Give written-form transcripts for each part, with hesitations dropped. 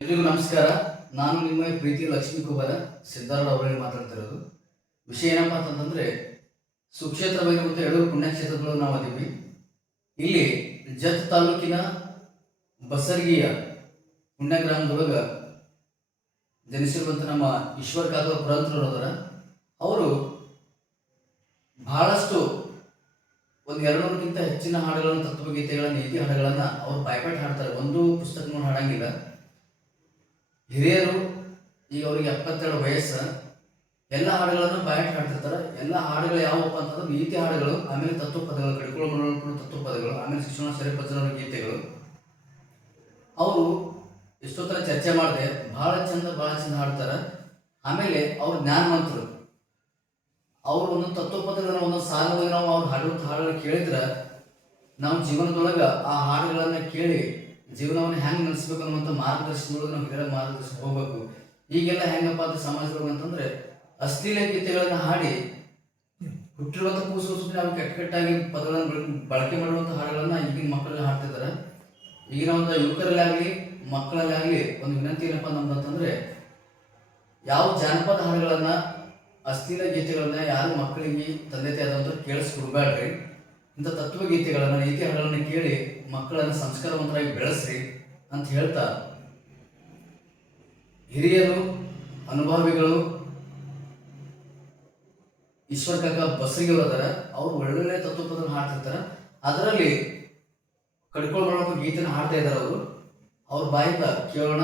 ಎಲ್ರಿಗೂ ನಮಸ್ಕಾರ. ನಾನು ನಿಮ್ಮ ಪ್ರೀತಿ ಲಕ್ಷ್ಮೀ ಕುಮಾರ ಸಿದ್ದಾರ್ಥ ಅವರಲ್ಲಿ ಮಾತಾಡ್ತಿರೋದು. ವಿಷಯ ಏನಪ್ಪಾ ಅಂತಂದ್ರೆ ಸುಕ್ಷೇತ್ರ ಮತ್ತು ಯಡೂರು ಪುಣ್ಯಕ್ಷೇತ್ರಗಳು ನಾವು ಅದೀವಿ. ಇಲ್ಲಿ ಜತ್ ತಾಲೂಕಿನ ಬಸರ್ಗಿಯ ಪುಣ್ಯಗ್ರಾಮದೊಳಗ ಜನಿಸಿರುವಂಥ ನಮ್ಮ ಈಶ್ವರ್ ಕಾಕಾ ಪುರಂತರವರು ಅದರ. ಅವರು ಬಹಳಷ್ಟು ಒಂದು 200ಕ್ಕಿಂತ ಹೆಚ್ಚಿನ ಹಾಡುಗಳನ್ನು, ತತ್ವಗೀತೆಗಳ, ನೀತಿ ಹಾಡುಗಳನ್ನು ಅವರು ಬಾಯ್ಪಾಟ್ ಹಾಡ್ತಾರೆ. ಒಂದು ಪುಸ್ತಕ ಹಾಡಂಗಿಲ್ಲ. ಹಿರಿಯರು, ಈಗ ಅವರಿಗೆ 72 ವಯಸ್ಸು, ಎಲ್ಲ ಹಾಡುಗಳನ್ನು ಬಾಯ್ಪಾಟ್ ಹಾಡ್ತಿರ್ತಾರೆ. ಎಲ್ಲ ಹಾಡುಗಳು ಯಾವಪ್ಪ ಅಂತಂದ್ರೆ ನೀತಿ ಹಾಡುಗಳು, ಆಮೇಲೆ ತತ್ವಪದಗಳು, ಕಡಿಕೊಳ್ಳ ತತ್ವಪದಗಳು, ಆಮೇಲೆ ಶಿಕ್ಷಣ ಶರೀಫಜ್ಜನವರ ಗೀತೆಗಳು. ಅವರು ಎಷ್ಟೊತ್ತರ ಚರ್ಚೆ ಮಾಡಿದೆ, ಭಾಳ ಚಂದ ಹಾಡ್ತಾರೆ. ಆಮೇಲೆ ಅವ್ರು ಜ್ಞಾನವಂತರು. ಅವ್ರು ಒಂದೊಂದು ತತ್ವಪದಗಳನ್ನ, ಒಂದೊಂದು ಸಾಲುಗಳಿಗೆ ನಾವು ಅವ್ರು ಹಾಡುವಂಥ ಹಾಡುಗಳು ಕೇಳಿದ್ರೆ ನಾವು ಜೀವನದೊಳಗೆ ಆ ಹಾಡುಗಳನ್ನು ಕೇಳಿ ಜೀವನವನ್ನು ಹೆಂಗೆ ನಡೆಸ್ಬೇಕು ಅನ್ನುವಂಥ ಮಾರ್ಗದರ್ಶನದೊಳಗೆ ನಾವು ಹಿರಿಯರ ಮಾರ್ಗದರ್ಶನ ಹೋಗ್ಬೇಕು. ಈಗೆಲ್ಲ ಹೆಂಗಪ್ಪ ಅಂತ ಸಮಾಜದೊಳಗೆ ಅಂತಂದ್ರೆ ಅಶ್ಲೀಲ ಗೀತೆಗಳನ್ನು ಹಾಡಿ ಹುಟ್ಟಿರುವಂಥ ಕೂಸು ಸುಮ್ಮನೆ ಅವ್ರು ಕೆಟ್ಟಾಗಿ ಪದಗಳನ್ನು ಬಳಕೆ ಮಾಡುವಂಥ ಹಾಡುಗಳನ್ನ ಈಗಿನ ಮಕ್ಕಳೆಲ್ಲ ಹಾಡ್ತಿದ್ದಾರೆ. ಈಗಿನ ಒಂದು ಯುವಕರಲ್ಲಾಗಲಿ ಮಕ್ಕಳಲ್ಲಾಗಲಿ ಒಂದು ವಿನಂತಿ ಏನಪ್ಪ ನಮ್ದು ಅಂತಂದ್ರೆ, ಯಾವ ಜಾನಪದ ಹಾಡುಗಳನ್ನ, ಅಶ್ಲೀಲ ಗೀತೆಗಳನ್ನ ಯಾರು ಮಕ್ಕಳಿಗೆ ತಂದೆ ತಾಯಿಯಾದಂತ ಕೇಳಿಸ್ಕೊಡ್ಬೇಡ್ರಿ. ಇಂಥ ತತ್ವಗೀತೆಗಳನ್ನ, ನೀತಿ ಹಾಡುಗಳನ್ನ ಕೇಳಿ ಮಕ್ಕಳನ್ನ ಸಂಸ್ಕಾರವಂತರಾಗಿ ಬೆಳೆಸ್ರಿ ಅಂತ ಹೇಳ್ತಾ, ಹಿರಿಯರು, ಅನುಭವಿಗಳು ಈಶ್ವರ್ ಕಾಕಾ ಬಸರಿಗೆಯವರು ಅದರ. ಅವ್ರು ಒಳ್ಳೊಳ್ಳೆ ತತ್ವಪದವನ್ನು ಹಾಡ್ತಿರ್ತಾರೆ. ಅದರಲ್ಲಿ ಕಡ್ಕೊಳ್ಬಾರ್ದು ಗೀತೆನ ಹಾಡ್ತಾ ಇದ್ದಾರೆ ಅವರು. ಅವ್ರ ಬಾಯಿಂದ ಕೇಳೋಣ,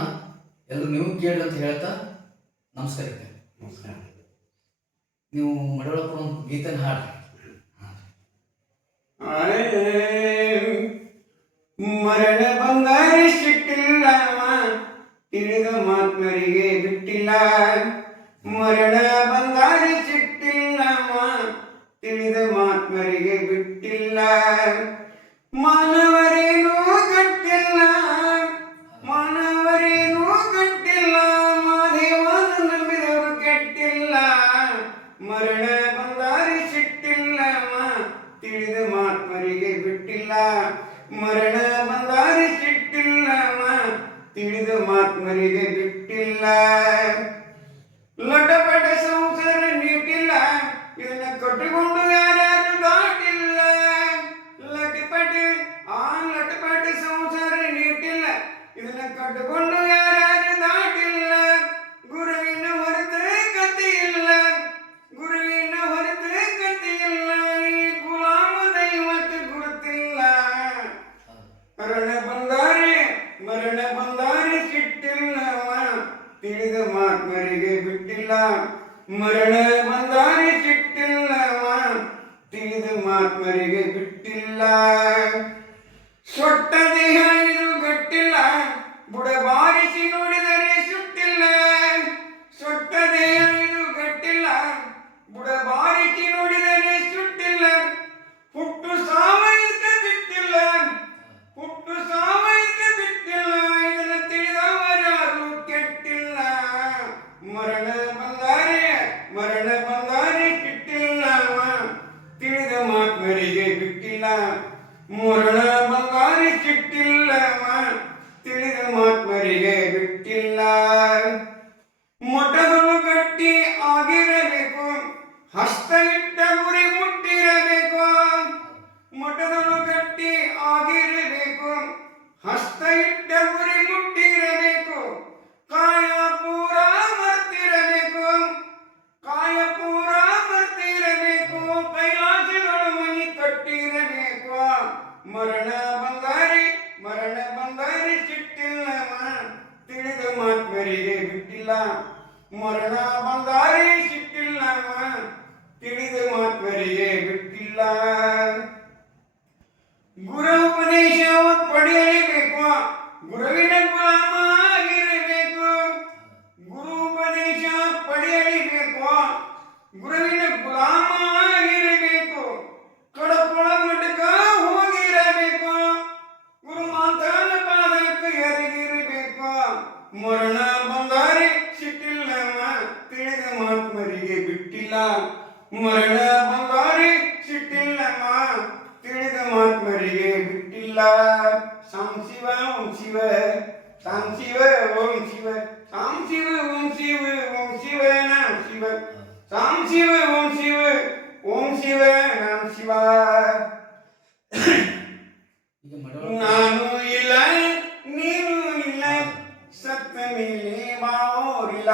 ಎಲ್ಲರೂ ನೀವು ಕೇಳಿ ಅಂತ ಹೇಳ್ತಾ ನಮಸ್ಕಾರ. ನೀವು ಮಡವಳಪ್ಪ ಒಂದು ಗೀತೆನ ಹಾಡ್ರಿ. ಮರಣ ಬಂಗಾರ ಸಿಟ್ಟಿಲ್ಲ, ತಿಳಿದ ಮಾತ್ಮರಿಗೆ ಬಿಟ್ಟಿಲ್ಲ. ಮರಣ ಬಂಗಾರ ಸಿಟ್ಟಿಲ್ಲ, ತಿಳಿದ ಮಾತ್ಮರಿಗೆ ಬಿಟ್ಟಿಲ್ಲ. ಮಾನವರೇನೂ ಗಟ್ಟಿಲ್ಲ, ಮಾನವರೇನೂ ಗಟ್ಟಿಲ್ಲ. ಮಾದೇವನ ನಂಬಿದವರು ಕೆಟ್ಟಿಲ್ಲ. ಮರಣ ಬಂಗಾರ ಸಿಟ್ಟಿಲ್ಲ, ತಿಳಿದ ಮಾತ್ಮರಿಗೆ ಬಿಟ್ಟಿಲ್ಲ. ಮರಣ ಬಂಗಾರ ಸಿಟ್ಟಿಲ್ಲ, ತಿಳಿದ ಮಾತ್ಮರಿಗೆ ಬಿಟ್ಟಿಲ್ಲ. ಲಟಪಟ ಸಂಸಾರ ನೀಟಿಲ್ಲ, ಇದನ್ನ ಕಟ್ಟಿಕೊಂಡು ಯಾರ್ಯಾರು ದಾಟಿಲ್ಲ. ಲಟಪಟ ಸಂಸಾರ ನೀಟಿಲ್ಲ, ಇದನ್ನ ಕಟ್ಟಿಕೊಂಡು ಯಾರ್ಯಾರು ದಾಟಿಲ್ಲ. ಗುರುವಿನ ಹೊರತು ಗತಿ ಇಲ್ಲ, ಗುರುವಿನ ಹೊರತು ಗತಿ ಇಲ್ಲ. ಈ ಗುಲಾಮ ದೈವಕ್ಕೆ ಗುರುತಿಲ್ಲ. ಮರಣ ಬಂಗಾರಿ ಸಿಟ್ಟಿಲ್ಲವ, ತಿಳಿದ ಮಾತ್ಮರಿಗೆ ಬಿಟ್ಟಿಲ್ಲ. ಮರಣ ಬಂಗಾರಿ ಸಿಟ್ಟಿಲ್ಲವ, ತಿಳಿದ ಮಾತ್ಮರಿಗೆ ಬಿಟ್ಟಿಲ್ಲ. ಸೊಟ್ಟ ದೇಹ ಇದು ಗಟ್ಟಿಲ್ಲ, ಬುಡ ಬಾರಿಸಿ ನೋಡಿದರೆ ಸುಟ್ಟಿಲ್ಲ. ಸೊಟ್ಟ ದೇಹ ಇದು ಗಟ್ಟಿಲ್ಲ, ಬುಡ ಬಾರಿಸಿ ನೋಡಿದರೆ ಸುಟ್ಟಿಲ್ಲ. ಹುಟ್ಟು ಸಾವಯವ ಬಿಟ್ಟಿಲ್ಲ, ಹುಟ್ಟು ಸಾವಯವ ಬಿಟ್ಟಿಲ್ಲ. ಇದನ್ನು ತಿಳಿದವರಾರು ಕೆಟ್ಟಿಲ್ಲ. ಮರಣ ಬಂಗಾರಿ ಸಿಟ್ಟಿಲ್ಲವ, ತಿಳಿದ ಮಾತ್ಮರಿಗೆ ಬಿಟ್ಟಿಲ್ಲ. ಮರಣ ಬಂಗಾರಿ ಸಿಟ್ಟಿಲ್ಲವ, ತಿಳಿದ ಮಾತ್ಮರಿಗೆ ಬಿಟ್ಟಿಲ್ಲ. ಮೊಟಗಳು ಗಟ್ಟಿ ಆಗಿರಬೇಕು, ಹಸ್ತ ಇಟ್ಟ ಗುರಿ ಮುಟ್ಟಿರಬೇಕು. ಮೊಟಗಳು ಗಟ್ಟಿ ಆಗಿರಬೇಕು, ಹಸ್ತ ಇಟ್ಟ ಗುರಿ ಮುಟ್ಟಿರಬೇಕು. ಕಾಯ ಪೂರ ಬರ್ತಿರಬೇಕು, ಕಾಯ ಪೂರ ಬರ್ತಿರಬೇಕು. ಕೈಲಾಸಗಳು ಮನಿ ಕಟ್ಟಿರಬೇಕು. ಮರಣ ಬಂಗಾರಿ ಸಿಟ್ಟಿಲ್ಲವ, ತಿಳಿದ ಮಾತ್ಮರಿಗೆ ಬಿಟ್ಟಿಲ್ಲ. ಮರಣ ಬಂಗಾರಿ ಸಿಟ್ಟಿಲ್ಲವ, ತಿಳಿದ ಮಾತ್ಮರಿಗೆ ಬಿಟ್ಟಿಲ್ಲ. ಗುರು ಉಪದೇಶ ಪಡೆಯಲೇಬೇಕು, ಗುರುವಿನ ಗುಲಾಮ ಆಗಿರಬೇಕು. ಗುರು ಉಪದೇಶ ಪಡೆಯಲೇಬೇಕು, ಗುರುವಿನ ಗುಲಾಮ ಆಗಿರಬೇಕು. ಕಡಕೊಳ ಮಠಕ ಹೋಗಿರಬೇಕು, ಗುರು ಮಾತನ ಪಾದಕ್ಕೆ ಎರಗಿರಬೇಕು. ಮರಣ ಬಂಗಾರಿ ಸಿಟ್ಟಿಲ್ಲವ, ತಿಳಿದ ಮಾತ್ಮರಿಗೆ ಬಿಟ್ಟಿಲ್ಲ. ಮರಣ ಬಂಗಾರಿ ಸಿಟ್ಟಿಲ್ಲವ, ತಿಳಿದ ಮಾತ್ಮರಿಗೆ ಬಿಟ್ಟಿಲ್ಲ. ಸಾಂ ಶಿವ ಸಾಂ ಶಿವ ಓಂ ಶಿವ ಸಾಂ ಶಿವ ಓಂ ಶಿವ ಓಂ ಶಿವ ನಾಮ ಶಿವ ಸಾಂ ಶಿವ ಓಂ ಶಿವ ನಾಮ ಶಿವ ಈಗ ಮಡವಳಪ್ಪ ನಾನು ಇಲ್ಲ ನೀನು ಇಲ್ಲ ಸತ್ತ ಮೇಲೆ ಬಾವೋರಿಲ್ಲ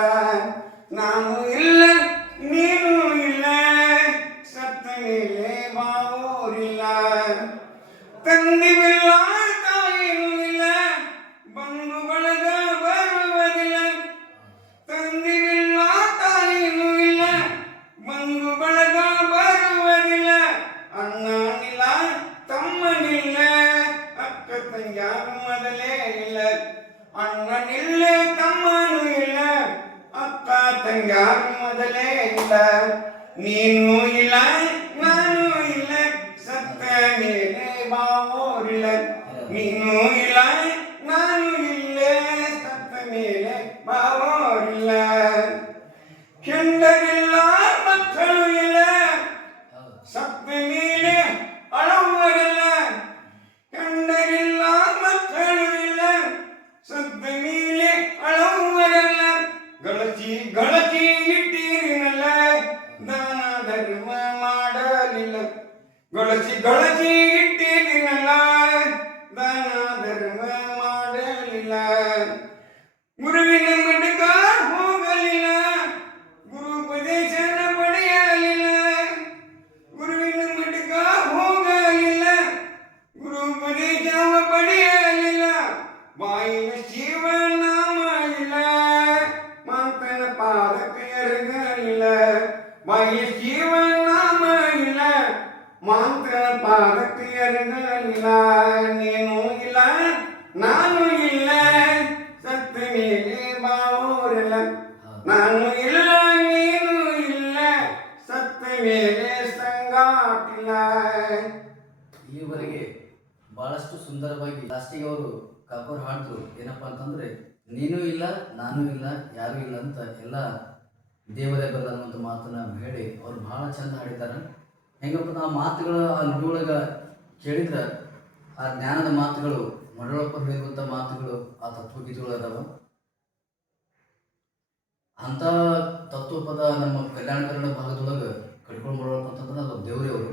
ನಾನು ಇಲ್ಲ ನೀನು ಇಲ್ಲ ಸತ್ತ ಮೇಲೆ ಬಾವೋರಿಲ್ಲ ತಂದೆವಿಲ್ಲ ತಾಯಿನೂ ಇಲ್ಲ ಬಂಧು ಬಳಗ ಬರುವುದಿಲ್ಲ ತಂದೆವಿಲ್ಲ ತಾಯಿನೂ ಇಲ್ಲ ಬಂಧು ಬಳಗ ಬರುವುದಿಲ್ಲ ಅಣ್ಣನಿಲ್ಲ ತಮ್ಮನಿಲ್ಲ ಅಕ್ಕ ತಂಗ್ಯಾರು ಮೊದಲೇ ಇಲ್ಲ ಅಣ್ಣನಿಲ್ಲ ತಮ್ಮನೂ ಇಲ್ಲ ಅಕ್ಕ ತಂಗ್ಯಾರು ಮೊದಲೇ ಇಲ್ಲ ನೀನು ಇಲ್ಲ ನಾನು ಇಲ್ಲ ಸತ್ತ ಮೇಲೆ ಬಾವೋರಿಲ್ಲ ನೀನು ಇಲ್ಲ ನಾನು ಇಲ್ಲ ಸತ್ತ ಮೇಲೆ ಬಾವೋರಿಲ್ಲ ಹೆಂಡರಿಲ್ಲ ಮಕ್ಕಳು ಇಲ್ಲ ಸತ್ತ ಮೇಲೆ ಅಳುವರಿಲ್ಲ ಹೆಂಡರಿಲ್ಲ ಮಕ್ಕಳು ಇಲ್ಲ ಸತ್ತ ಮೇಲೆ ಅಳುವರಿಲ್ಲ ಗಳಚಿ ಇಟ್ಟಿರಿನಲ್ಲ ದಾನ ಧರ್ಮ ಮಾಡಲಿಲ್ಲ ಗಳಚಿ ಇಟ್ಟಿರಿನಲ್ಲ ದಾನ ಧರ್ಮ ಮಾಡಲಿಲ್ಲ ಗುರುವಿನ ಮಠಕ ಹೋಗಲಿಲ್ಲ ಗುರು ಉಪದೇಶನ ಪಡೆಯಲಿಲ್ಲ ಗುರುವಿನ ಮಠಕ ಹೋಗಲಿಲ್ಲ ಗುರು ಉಪದೇಶ ಪಡೆಯಲಿಲ್ಲ ಬಾಯಿನ ಶಿವನಾಮ ಇಲ್ಲ ಮಾತನ ಪಾದಕ್ಕೆ ಎರಗಲಿಲ್ಲ ಬಾಯಿಯ ಶಿವನಾಮ ಇಲ್ಲ ಮಾತನ ಪಾದಕ್ಕೆ ಎರಗಲಿಲ್ಲ ನೀನು ಇಲ್ಲ ನಾನು ಇಲ್ಲ ಸತ್ತ ಮೇಲೆ ಬಾವೋರಿಲ್ಲ ನಾನು ಇಲ್ಲ ನೀನು ಇಲ್ಲ ಸತ್ತ ಮೇಲೆ ಸಂಗಾಟಿಲ್ಲ ಈವರೆಗೆ ಬಹಳಷ್ಟು ಸುಂದರವಾಗಿ ಲಾಸ್ಟಿಗೆ ಅವರು ಕಾಕೋರ್ ಹಾಡಿದ್ರು ಏನಪ್ಪ ಅಂತಂದ್ರೆ ನೀನು ಇಲ್ಲ ನಾನು ಇಲ್ಲ ಯಾರು ಇಲ್ಲ ಅಂತ ಎಲ್ಲ ದೇವರೇ ಬಲ್ಲ ಅನ್ನುವಂಥ ಮಾತನ್ನ ಹೇಳಿ ಅವ್ರು ಬಹಳ ಚಂದ ಹಾಡಿದ್ದಾರೆ. ಹೆಂಗಪ್ಪ ಆ ಮಾತುಗಳು ಆ ನುಡಿಯೊಳಗ ಕೇಳಿದ್ರೆ ಆ ಜ್ಞಾನದ ಮಾತುಗಳು ಮಡಳಪ್ಪ ಹೇಳಿರುವಂಥ ಮಾತುಗಳು ಆ ತತ್ವಗೀತೆಗಳು ಅದಾವ. ಅಂಥ ತತ್ವಪದ ನಮ್ಮ ಕಲ್ಯಾಣ ಕನ್ನಡ ಭಾಗದೊಳಗೆ ಕಡ್ಕೊಂಡು ಮಡಳಪ್ಪ ಅಂತಂದ್ರೆ ಅದು ದೇವರೇ ಅವರು.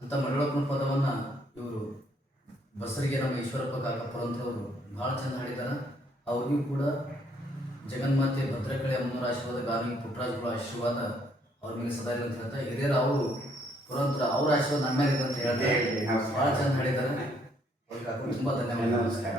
ಅಂಥ ಮಡಳಪ್ಪನ ಪದವನ್ನು ಇವರು ಬಸರಿಗೆ ನಮ್ಮ ಈಶ್ವರಪ್ಪ ಕಾಕಪ್ಪರಂಥವ್ರು ಭಾಳ ಚಂದ ಹಾಡಿದ್ದಾರೆ. ಅವ್ರಿಗೂ ಕೂಡ ಜಗನ್ಮಾತೆ ಭದ್ರಕಳಿ ಅಮ್ಮನವರ ಆಶೀರ್ವಾದ, ಗಾರ್ಮಿಕ ಪುಟ್ಟರಾಜುಗಳ ಆಶೀರ್ವಾದ ಅವ್ರ ಮೇಲೆ ಸದಾ ಇದೆ ಅಂತ ಹೇಳ್ತಾ ಹಿರಿಯರು ಅವರು ಪುರಂತರ ಅವ್ರ ಆಶೀರ್ವಾದ ನಮ್ಮ ಮೇಲೆ ಇದೆ ಅಂತ ಹೇಳ್ತಾರೆ. ಭಾಳ ಚಂದ ಹಾಡಿದ್ದಾರೆ. ಅವ್ರಿಗೆ ತುಂಬ ಧನ್ಯವಾದ. ನಮಸ್ಕಾರ.